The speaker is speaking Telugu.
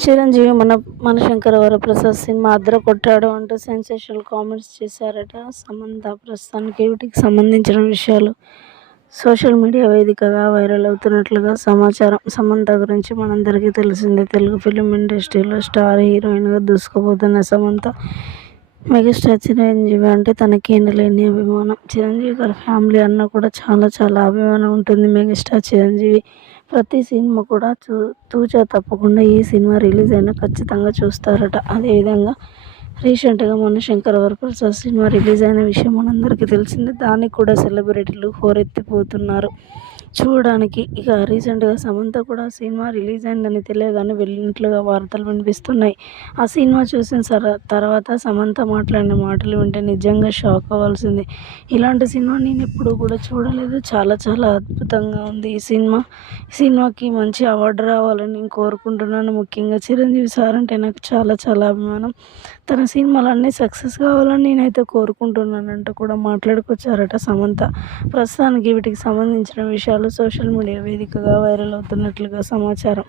చిరంజీవి మన మన శంకర వరప్రసాద్ సినిమా అద్దర కొట్టాడు అంటూ సెన్సేషనల్ కామెంట్స్ చేశారట. సమంత ప్రస్తుతానికి వీటికి సంబంధించిన విషయాలు. సోషల్ మీడియా వేదికగా వైరల్ అవుతున్నట్లుగా సమాచారం. సమంత గురించి మనందరికీ తెలిసిందే. తెలుగు ఫిలిం ఇండస్ట్రీలో స్టార్ హీరోయిన్గా దూసుకుపోతున్న సమంత మెగాస్టార్ చిరంజీవి అంటే తనకి లేని అభిమానం. చిరంజీవి గారి ఫ్యామిలీ అన్న కూడా చాలా చాలా అభిమానం ఉంటుంది. మెగాస్టార్ చిరంజీవి ప్రతి సినిమా కూడా చూ తూచా తప్పకుండా ఏ సినిమా రిలీజ్ అయినా ఖచ్చితంగా చూస్తారట. అదేవిధంగా రీసెంట్గా మొన్న శంకర్ వరప్రసాద్ సినిమా రిలీజ్ అయిన విషయం మనందరికీ తెలిసిందే. దానికి కూడా సెలబ్రిటీలు హోరెత్తిపోతున్నారు. చూడడానికి ఇక రీసెంట్గా సమంత కూడా సినిమా రిలీజ్ అయిందని తెలియగానే వెళ్ళినట్లుగా వార్తలు వినిపిస్తున్నాయి. ఆ సినిమా చూసిన సర తర్వాత సమంత మాట్లాడిన మాటలు వింటే నిజంగా షాక్ అవ్వాల్సింది. ఇలాంటి సినిమా నేను ఎప్పుడూ కూడా చూడలేదు. చాలా చాలా అద్భుతంగా ఉంది ఈ సినిమా. ఈ సినిమాకి మంచి అవార్డు రావాలని నేను కోరుకుంటున్నాను. ముఖ్యంగా చిరంజీవి సార్ అంటే నాకు చాలా చాలా అభిమానం. తన సినిమాలన్నీ సక్సెస్ కావాలని నేనైతే కోరుకుంటున్నానంటూ కూడా మాట్లాడుకొచ్చారట సమంత. ప్రస్తుతానికి వీటికి సంబంధించిన విషయాలు సోషల్ మీడియా వేదికగా వైరల్ అవుతున్నట్లుగా సమాచారం.